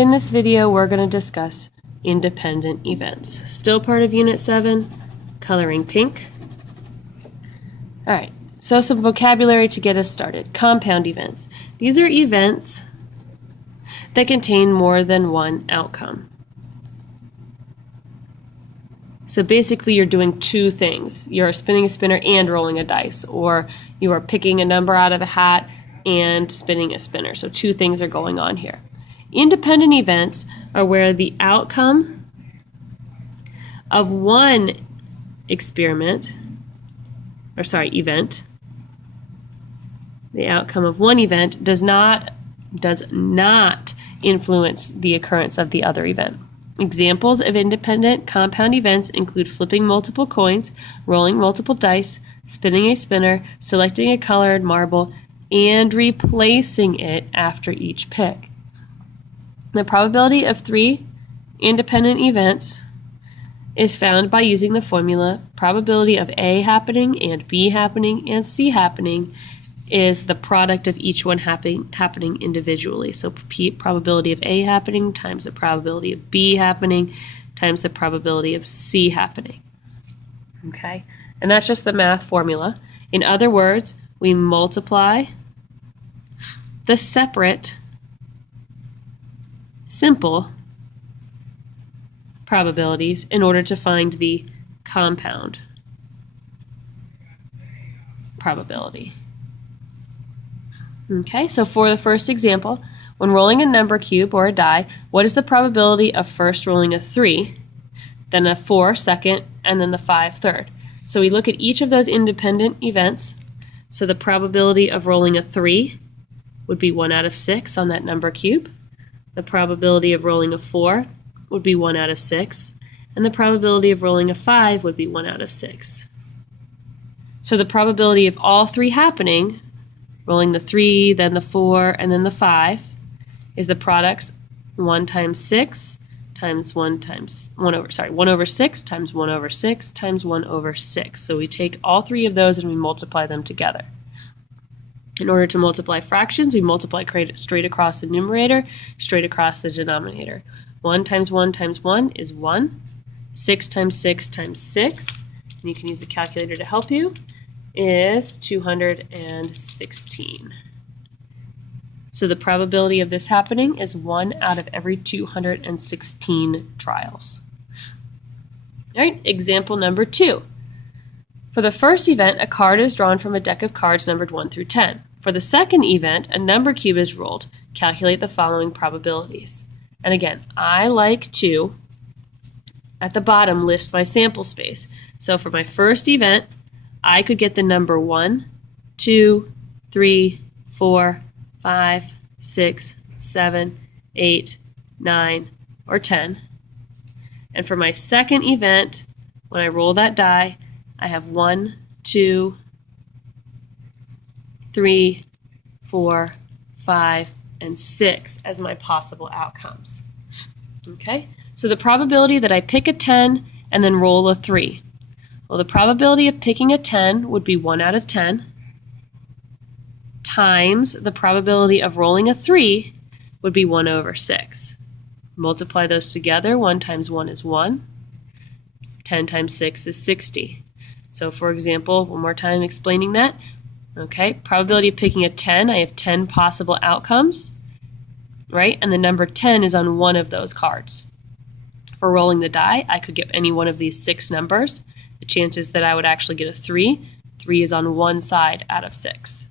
In this video, we're going to discuss independent events. Still part of Unit 7, coloring pink. All right, so some vocabulary to get us started. Compound events. These are events that contain more than one outcome. So basically, you're doing two things. You're spinning a spinner and rolling a dice, or you are picking a number out of a hat and spinning a spinner. So two things are going on here. Independent events are where the outcome of one event, the outcome of one event does not influence the occurrence of the other event. Examples of independent compound events include flipping multiple coins, rolling multiple dice, spinning a spinner, selecting a colored marble, and replacing it after each pick. The probability of three independent events is found by using the formula probability of A happening and B happening and C happening is the product of each one happening individually. So probability of A happening times the probability of B happening times the probability of C happening. Okay? And that's just the math formula. In other words, we multiply the separate simple probabilities in order to find the compound probability. Okay, so for the first example, when rolling a number cube or a die, what is the probability of first rolling a 3, then a 4 second, and then the 5 third? So we look at each of those independent events. So the probability of rolling a 3 would be 1 out of 6 on that number cube. The probability of rolling a 4 would be 1 out of 6, and the probability of rolling a 5 would be 1 out of 6. So the probability of all three happening, rolling the 3, then the 4, and then the 5, is the products 1 times 6 times 1 over 6 times 1 over 6 times 1 over 6. So we take all three of those and we multiply them together. In order to multiply fractions, we multiply straight across the numerator, straight across the denominator. 1 times 1 times 1 is 1. 6 times 6 times 6, and you can use a calculator to help you, is 216. So the probability of this happening is 1 out of every 216 trials. All right, example number 2. For the first event, a card is drawn from a deck of cards numbered 1 through 10. For the second event, a number cube is rolled. Calculate the following probabilities. And again, I like to, at the bottom, list my sample space. So for my first event, I could get the number 1, 2, 3, 4, 5, 6, 7, 8, 9, or 10. And for my second event, when I roll that die, I have 1, 2, 3, 4, 5, and 6 as my possible outcomes. Okay, so the probability that I pick a 10 and then roll a 3. Well, the probability of picking a 10 would be 1 out of 10 times the probability of rolling a 3 would be 1 over 6. Multiply those together. 1 times 1 is 1. 10 times 6 is 60. So for example, one more time explaining that. Okay, probability of picking a 10, I have 10 possible outcomes, right? And the number 10 is on one of those cards. For rolling the die, I could get any one of these 6 numbers. The chances that I would actually get a 3 is on one side out of 6.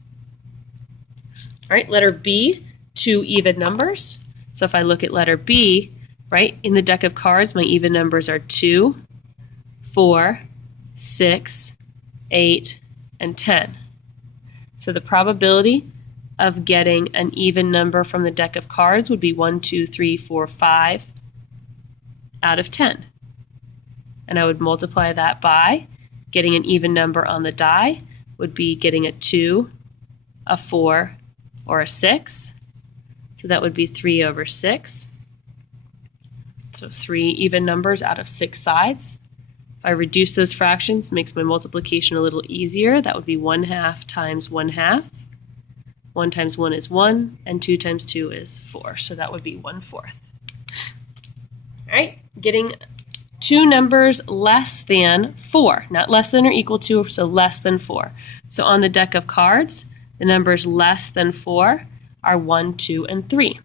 All right, letter B, 2 even numbers. So if I look at letter B, right, in the deck of cards, my even numbers are 2, 4, 6, 8, and 10. So the probability of getting an even number from the deck of cards would be 1, 2, 3, 4, 5 out of 10. And I would multiply that by getting an even number on the die would be getting a 2, a 4, or a 6. So that would be 3 over 6. So 3 even numbers out of 6 sides. If I reduce those fractions, makes my multiplication a little easier. That would be 1/2 times 1/2. 1 times 1 is 1, and 2 times 2 is 4. So that would be 1/4. All right, getting two numbers less than 4, not less than or equal to, so less than 4. So on the deck of cards, the numbers less than 4 are 1, 2, and 3.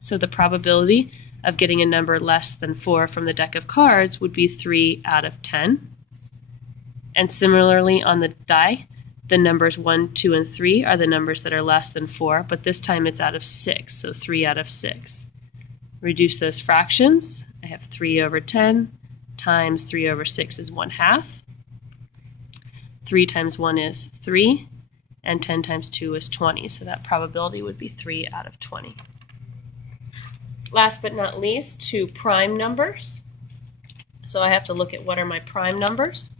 So the probability of getting a number less than 4 from the deck of cards would be 3 out of 10. And similarly on the die, the numbers 1, 2, and 3 are the numbers that are less than 4, but this time it's out of 6, so 3 out of 6. Reduce those fractions. I have 3 over 10 times 3 over 6 is 1/2. 3 times 1 is 3, and 10 times 2 is 20, so that probability would be 3 out of 20. Last but not least, two prime numbers. So I have to look at what are my prime numbers.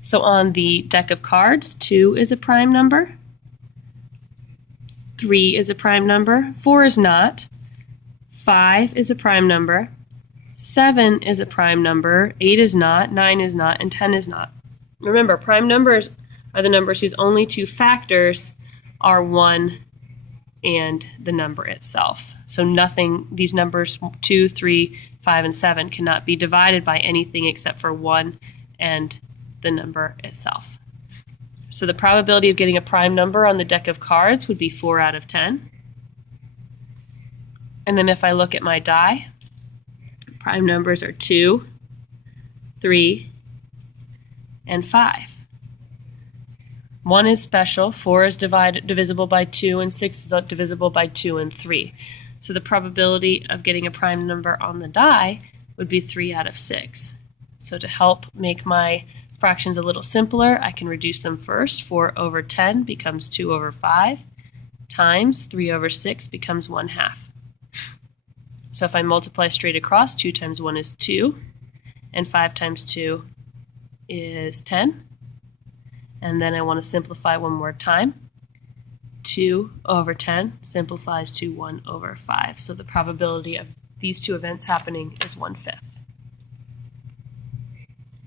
So on the deck of cards, 2 is a prime number, 3 is a prime number, 4 is not, 5 is a prime number, 7 is a prime number, 8 is not, 9 is not, and 10 is not. Remember, prime numbers are the numbers whose only two factors are 1 and the number itself. So nothing, these numbers 2, 3, 5, and 7 cannot be divided by anything except for 1 and the number itself. So the probability of getting a prime number on the deck of cards would be 4 out of 10. And then if I look at my die, prime numbers are 2, 3, and 5. 1 is special, 4 is divisible by 2, and 6 is divisible by 2 and 3. So the probability of getting a prime number on the die would be 3 out of 6. So to help make my fractions a little simpler, I can reduce them first. 4 over 10 becomes 2 over 5, times 3 over 6 becomes 1/2. So if I multiply straight across, 2 times 1 is 2, and 5 times 2 is 10. And then I want to simplify one more time. 2 over 10 simplifies to 1 over 5. So the probability of these two events happening is 1/5.